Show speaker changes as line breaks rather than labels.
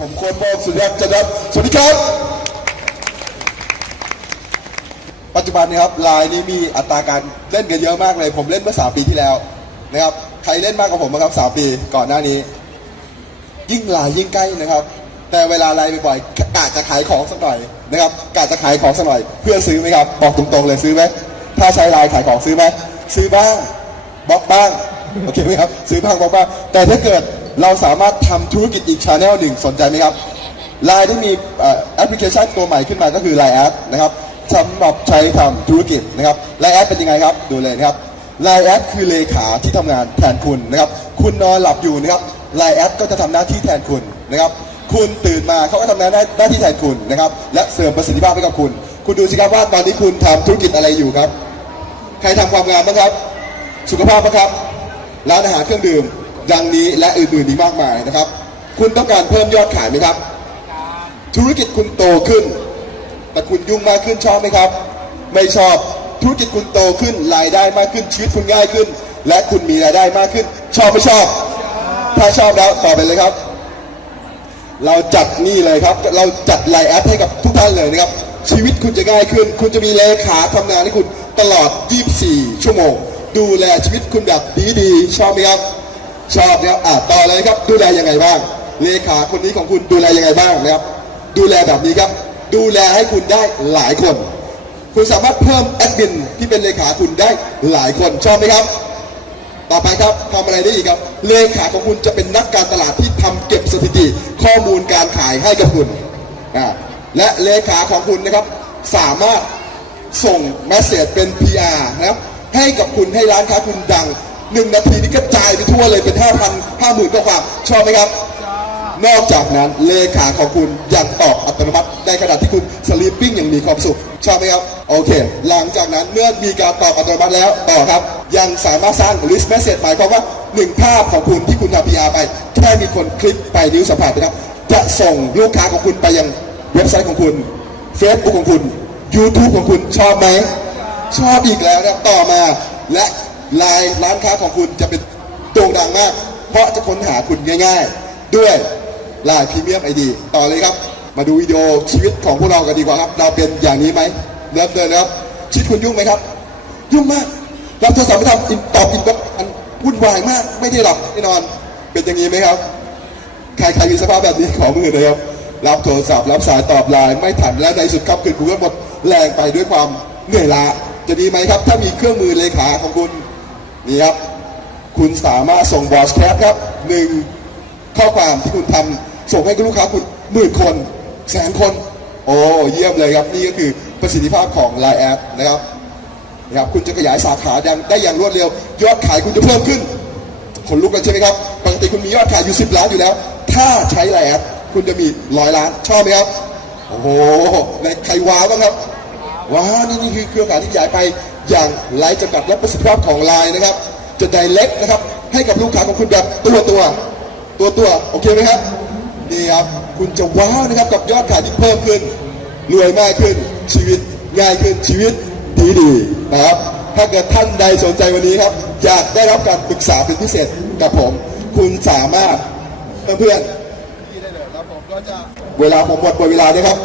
ผมโคนโบกสุดยอดจัดครับสวัสดีครับ ปัจจุบันเนะครับไลน์นี้มีอัตราการเล่นกันเยอะมากเลย ผมเล่นเมื่อสามปีที่แล้วนะครับ ใครเล่นมากกว่าผมบ้างครับสามปีก่อนหน้านี้ ยิ่งไลน์ยิ่งใกล้นะครับ แต่เวลาไลน์บ่อยๆกะจะขายของสักหน่อยนะครับกะจะขายของสักหน่อย เพื่อซื้อไหมครับ บอกตรงๆเลยซื้อไหมถ้าใช้ไลน์ขายของซื้อไหมซื้อบ้างบล็อกบ้างโอเคไหมครับ ซื้อบ้างบล็อกบ้างแต่ถ้าเกิด เราสามารถทำธุรกิจอีกช anel หนึ่งสนใจไหมครับไลน์ได้มีแอปพลิเคชันตัวใหม่ขึ้นมาก็คือ Line แอปนะครับสำหรับใช้ทำธุรกิจนะครับ Line แอปเป็นยังไงครับ ดูเลยนะครับ Line แอปคือเลขาที่ทำงานแทนคุณนะครับ คุณนอนหลับอยู่นะครับ Line แอปก็จะทำหน้าที่แทนคุณนะครับ คุณตื่นมาเขาก็ทำงานหน้าที่แทนคุณนะครับ และเสริมประสิทธิภาพให้กับคุณ คุณดูสิครับว่าตอนนี้คุณทำธุรกิจอะไรอยู่ครับ ใครทำความงามบ้างครับ สุขภาพบ้างครับ ร้านอาหารเครื่องดื่ม ดังนี้และอื่นๆอีกมากมายนะครับ คุณต้องการเพิ่มยอดขายไหมครับ ธุรกิจคุณโตขึ้น แต่คุณยุ่งมากขึ้นชอบไหมครับ ไม่ชอบธุรกิจคุณโตขึ้นรายได้มากขึ้นชีวิตคุณง่ายขึ้น และคุณมีรายได้มากขึ้น ชอบไม่ชอบ ถ้าชอบแล้วต่อไปเลยครับ เราจัดนี่เลยครับ เราจัดไลน์แอปให้กับทุกท่านเลยนะครับ ชีวิตคุณจะง่ายขึ้น คุณจะมีเลขาทำงานให้คุณตลอด 24 ชั่วโมง ดูแลชีวิตคุณแบบดีๆ ชอบไหมครับ ชอบนะครับอะต่อเลยครับดูแลยังไงบ้างเลขาคนนี้ของคุณดูแลยังไงบ้างนะครับ ดูแลแบบนี้ครับ ดูแลให้คุณได้หลายคน คุณสามารถเพิ่มแอดมินที่เป็นเลขาคุณได้หลายคนชอบไหมครับ ต่อไปครับทำอะไรได้อีกครับ เลขาของคุณจะเป็นนักการตลาดที่ทำเก็บสถิติ ข้อมูลการขายให้กับคุณอ่าและเลขาของคุณนะครับ สามารถส่งเมสเซจเป็น PR นะครับให้กับคุณให้ร้านค้าคุณดัง หนึ่งนาทีนี้กระจายไปทั่วเลยเป็น5,000 50,000ข้อความชอบไหมครับ นอกจากนั้นเลขาของคุณยังตอบอัตโนมัติในขณะที่คุณสลีปปิ้งอย่างมีความสุข ชอบไหมครับ โอเค หลังจากนั้นเมื่อมีการตอบอัตโนมัติแล้วต่อครับ ยังสามารถสร้าง list message หมายความว่าหนึ่งภาพของคุณที่คุณทำ PR ไป แค่มีคนคลิกไปนิ้วสัมผัสนะครับ จะส่งลูกค้าของคุณไปยังเว็บไซต์ของคุณ Facebook ของคุณ YouTube ของคุณชอบไหมชอบอีกแล้วนะครับต่อมาและ ลน์ร้านค้าของคุณจะเป็นโด่งดังมาก เพราะจะค้นหาคุณง่าย ๆ ด้วยลน์พรีเมียมไอดีต่อเลยครับ มาดูวิดีโอชีวิตของพวกเรากันดีกว่าครับ เราเป็นอย่างนี้ไหมเริ่มเลยนะครับชีวิตคุณยุ่งไหมครับ ยุ่งมากรับโทรศัพท์ไม่ทำอินตอบอินก็อันวุ่นวายมาก ไม่ได้หลับไม่นอน เป็นอย่างนี้ไหมครับ ใครใครมีสภาพแบบนี้ขอมือหนะครับรับโทรศัพท์รับสายตอบไลน์ไม่ทันและในสุดครับคืนคุณก็หมดแรงไปด้วยความเหนื่อยล้าจะดีไหมครับ ถ้ามีเครื่องมือเลขาของคุณ นี่ครับ คุณสามารถส่งบอสแคปครับหนึ่งข้อความที่คุณทำส่งให้กับลูกค้าคุณหมื่นคน แสนคน โอ้เยี่ยมเลยครับ นี่ก็คือประสิทธิภาพของ Line แอดนะครับนะครับคุณจะขยายสาขายังได้อย่างรวดเร็ว ยอดขายคุณจะเพิ่มขึ้น คนลุกแล้วใช่ไหมครับปกติคุณมียอดขายอยู่ 10 ล้านอยู่แล้ว ถ้าใช้ไลน์แอดคุณจะมีร้อยล้านชอบไหมครับ โอ้โหในใครว้าวบ้างครับว้าวนี่นี่คือเครือข่ายที่ขยายไป อย่างไร้จำกัดและประสิทธิภาพของไลน์นะครับจะไดเล็กนะครับ ให้กับลูกค้าของคุณแบบตัวตัวตัวตัวโอเคไหมครับนี่ครับคุณจะว้าวนะครับกับยอดขายที่เพิ่มขึ้น รวยมากขึ้นชีวิตง่ายขึ้นชีวิตดีดีๆนะครับ ถ้าเกิดท่านใดสนใจวันนี้ครับ อยากได้รับการปรึกษาเป็นพิเศษกับผม คุณสามารถเพื่อนๆที่ได้เวลาผมหมดเวลานี้ครับ